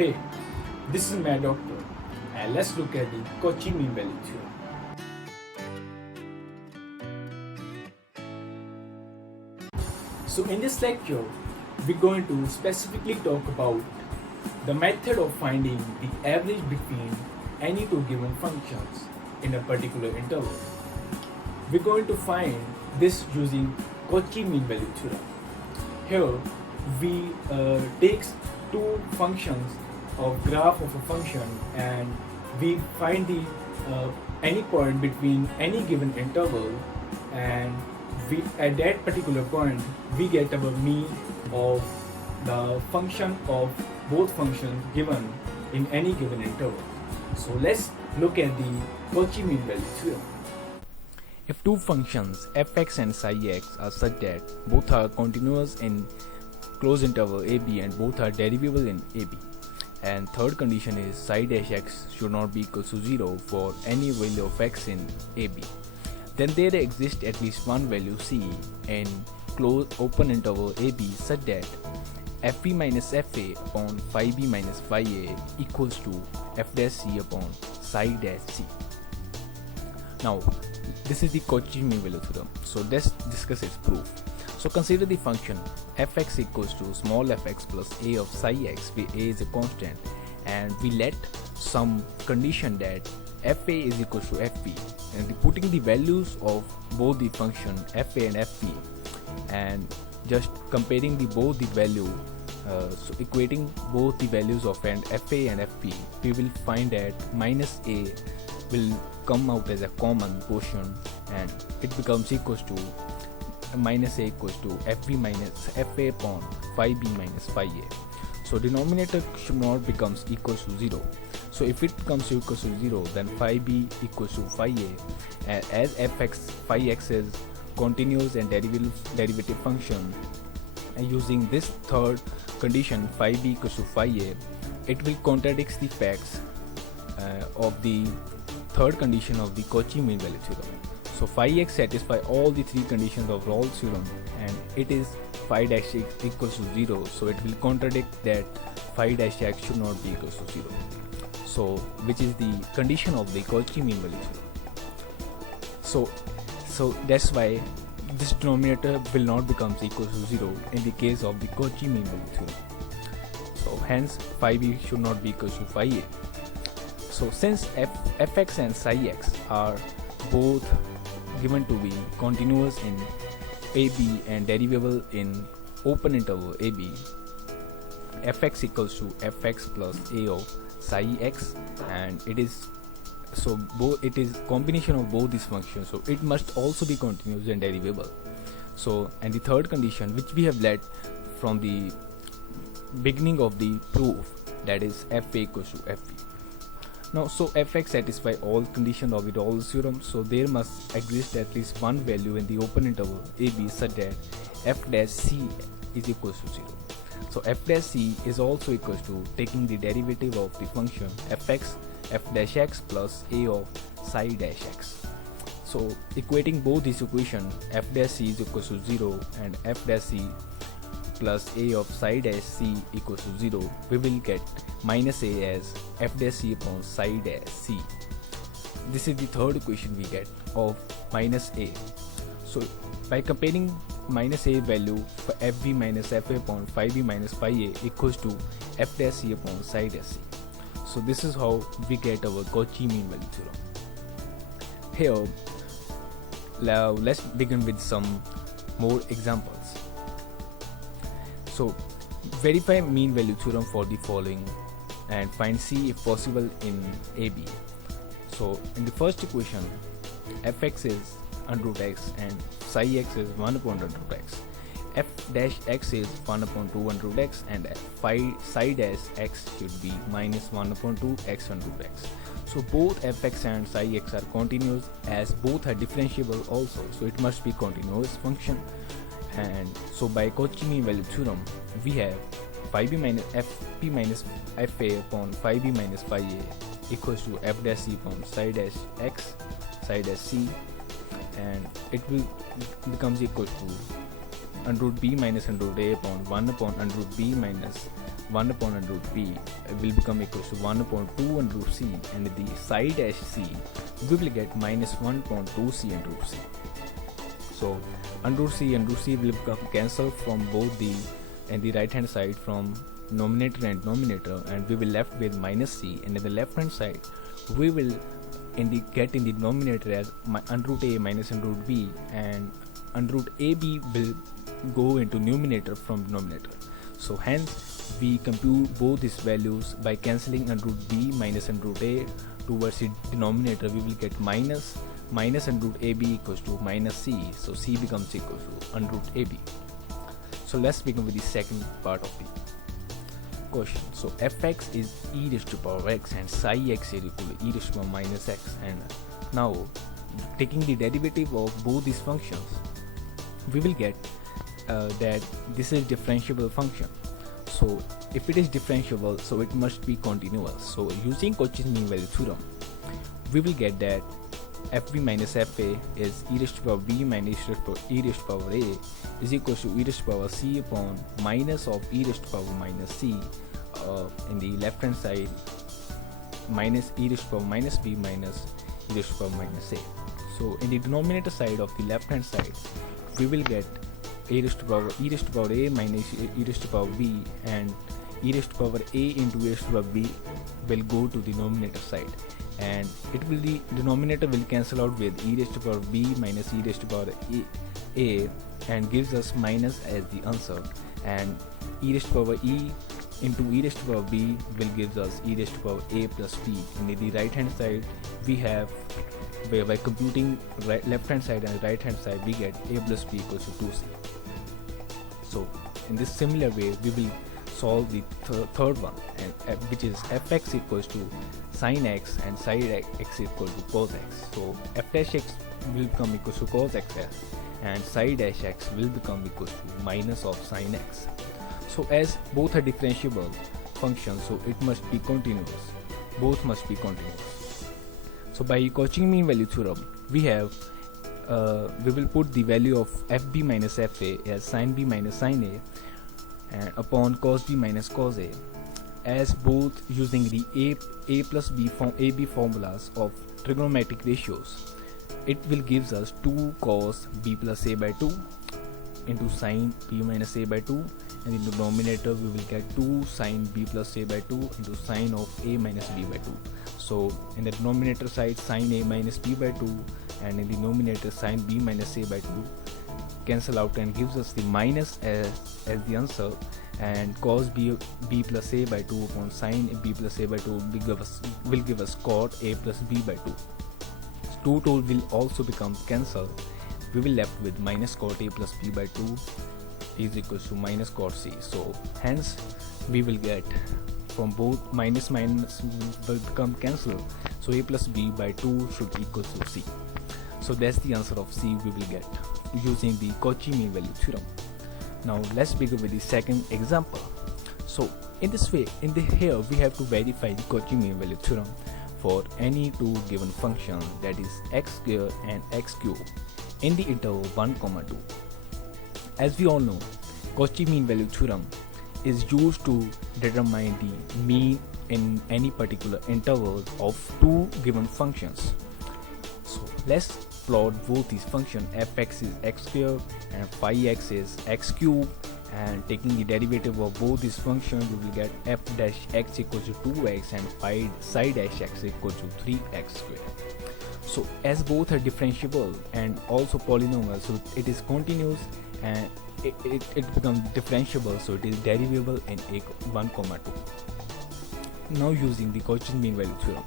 Hey, this is Mathdoctor, and let's look at the Cauchy mean value theorem. So in this lecture, we're going to specifically talk about the method of finding the average between any two given functions in a particular interval. We're going to find this using Cauchy mean value theorem. Here, we take two functions of graph of a function and we find the any point between any given interval, and we at that particular point we get our mean of the function of both functions given in any given interval. So let's look at the Cauchy mean value theorem. If two functions fx and psi x are such that both are continuous in closed interval ab and both are derivable in ab, and third condition is psi dash x should not be equal to 0 for any value of x in ab, then there exists at least one value c in closed open interval ab such that fb minus fa upon phi b minus phi a equals to f dash c upon psi dash c. Now this is the Cauchy mean value theorem. So let's discuss its proof. So consider the function fx equals to small fx plus a of psi x, where a is a constant, and we let some condition that fa is equal to fp, and putting the values of both the function fa and fp and just comparing both the value, so equating both the values of fa and fp, we will find that minus a will come out as a common quotient and it becomes equals to minus a equals to fb minus fa upon phi b minus phi a. So denominator should not becomes equals to 0. So if it becomes equals to 0, then phi b equals to phi a, as fx phi x is continuous and derivative function, and using this third condition phi b equals to phi a, it will contradict the facts of the third condition of the Cauchy mean value theorem. So phi x satisfies all the three conditions of Rawls theorem, and it is phi dash x equals to 0, so it will contradict that phi dash x should not be equals to 0. So which is the condition of the Cauchy mean value theorem. So that's why this denominator will not become equal to 0 in the case of the Cauchy mean value theorem. So hence phi b should not be equal to phi a. So since fx and psi x are both given to be continuous in ab and derivable in open interval ab, fx equals to fx plus a of psi x, and it is it is combination of both these functions, so it must also be continuous and derivable. So, and the third condition which we have let from the beginning of the proof, that is fa equals to fp. Now, so fx satisfy all conditions of the Rawls theorem, so there must exist at least one value in the open interval ab such that f dash c is equals to 0. So f dash c is also equals to taking the derivative of the function fx f dash x plus a of psi dash x. So equating both these equations, f dash c is equals to 0 and f dash c plus a of psi dash c equals to 0, we will get minus a as f dash c upon psi dash c. This is the third equation we get of minus a. So by comparing minus a value for fb minus fa upon phi b minus phi a equals to f dash c upon psi dash c. So this is how we get our Cauchy mean value theorem. Here, now let's begin with some more examples. So verify mean value theorem for the following and find c if possible in ab. So in the first equation, fx is under root x and psi x is 1 upon under root x. F dash x is 1 upon 2 under root x, and psi dash x should be minus 1 upon 2 x under root x. So both fx and psi x are continuous, as both are differentiable also, so it must be continuous function. And so by Cauchy mean value theorem, we have phi b minus fp minus fa upon phi b minus phi a equals to f dash c upon psi dash x psi dash c, and it will becomes equal to under root b minus under root a upon 1 upon under root b minus 1 upon under root b will become equals to 1 upon 2 under root c, and the side dash c we will get minus 1 upon 2 c under root c. So under root c will become cancelled from both the and the right hand side from numerator and denominator, and we will left with minus c, and in the left hand side we will get in the denominator as under root a minus under root b, and under root ab will go into numerator from denominator. So hence we compute both these values by cancelling under root b minus under root a towards the denominator. We will get minus under root ab equals to minus c, so c becomes equal to under root ab. So let's begin with the second part of the question. So fx is e raised to power x and psi x is equal to e raised to power minus x, and now taking the derivative of both these functions we will get that this is differentiable function. So if it is differentiable, so it must be continuous. So using Cauchy's mean value theorem, we will get that fb minus fa is e raised to power b minus e raised to power a is equal to e raised to power c upon minus of e raised to power minus c, in the left hand side minus e raised to power minus b minus e raised to power minus a. So in the denominator side of the left hand side we will get e raised to power a minus e raised to power b, and e raised to power a into e raised to power b will go to the denominator side, and the denominator will cancel out with e raised to power b minus e raised to power a and gives us minus as the answer, and e raised to power e into e raised to power b will gives us e raised to power a plus b. And in the right hand side we have, by computing left hand side and right hand side, we get a plus b equals to 2c. So in this similar way we will solve the third one, and which is fx equals to sin x and side x equal to cos x. So f dash x will become equals to cos x, and side dash x will become equals to minus of sin x. So as both are differentiable functions, so it must be continuous. Both must be continuous. So by Cauchy mean value theorem, we will put the value of fb minus fa as sin b minus sin a, and upon cos b minus cos a, as both using the a plus b ab formulas of trigonometric ratios. It will gives us 2 cos b plus a by 2 into sin b minus a by 2, and in the denominator we will get 2 sin b plus a by 2 into sin of a minus b by 2. So in the denominator side sin a minus b by 2, and in the numerator sin b minus a by 2 cancel out and gives us the minus as the answer, and cos b plus a by 2 upon sin b plus a by 2 will give us cot a plus b by 2. 2 will also become cancelled. We will left with minus cot a plus b by 2 is equals to minus cot c. So hence we will get from both minus will become cancelled, so a plus b by 2 should equal to c. So that's the answer of c we will get using the Cauchy mean value theorem. Now let's begin with the second example. So in this way, here we have to verify the Cauchy mean value theorem for any two given function, that is x square and x cube, in the interval 1, 2. As we all know, Cauchy mean value theorem is used to determine the mean in any particular interval of two given functions. So let's plot both these functions. Fx is x square and phi x is x cube, and taking the derivative of both these functions we will get f dash x equals to 2x and phi psi dash x equals to 3x square. So as both are differentiable and also polynomial, so it is continuous and it becomes differentiable, so it is derivable in 1, 2. Now using the Cauchy mean value theorem,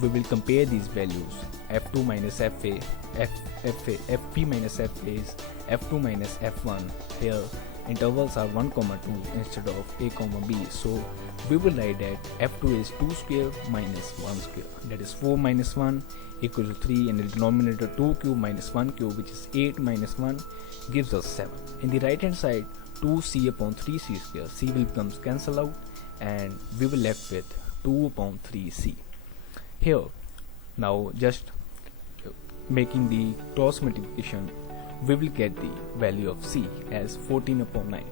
we will compare these values. f2 minus fa, fp minus fa is f2 minus f1. Here intervals are 1, 2 instead of a, b. So we will write that f2 is 2 square minus 1 square, that is 4 minus 1 equals to 3, and the denominator 2 cube minus 1 cube, which is 8 minus 1, gives us 7. In the right hand side, 2c upon 3c square, c will becomes cancel out and we will left with 2 upon 3c. Here now just making the cross multiplication, we will get the value of c as 14 upon 9.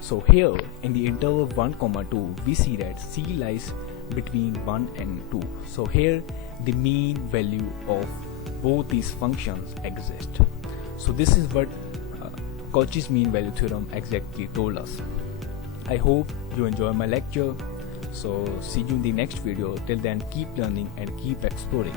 So here in the interval 1, 2 we see that C lies between 1 and 2. So here the mean value of both these functions exist. So this is what Cauchy's mean value theorem exactly told us. I hope you enjoy my lecture. So see you in the next video. Till then, keep learning and keep exploring.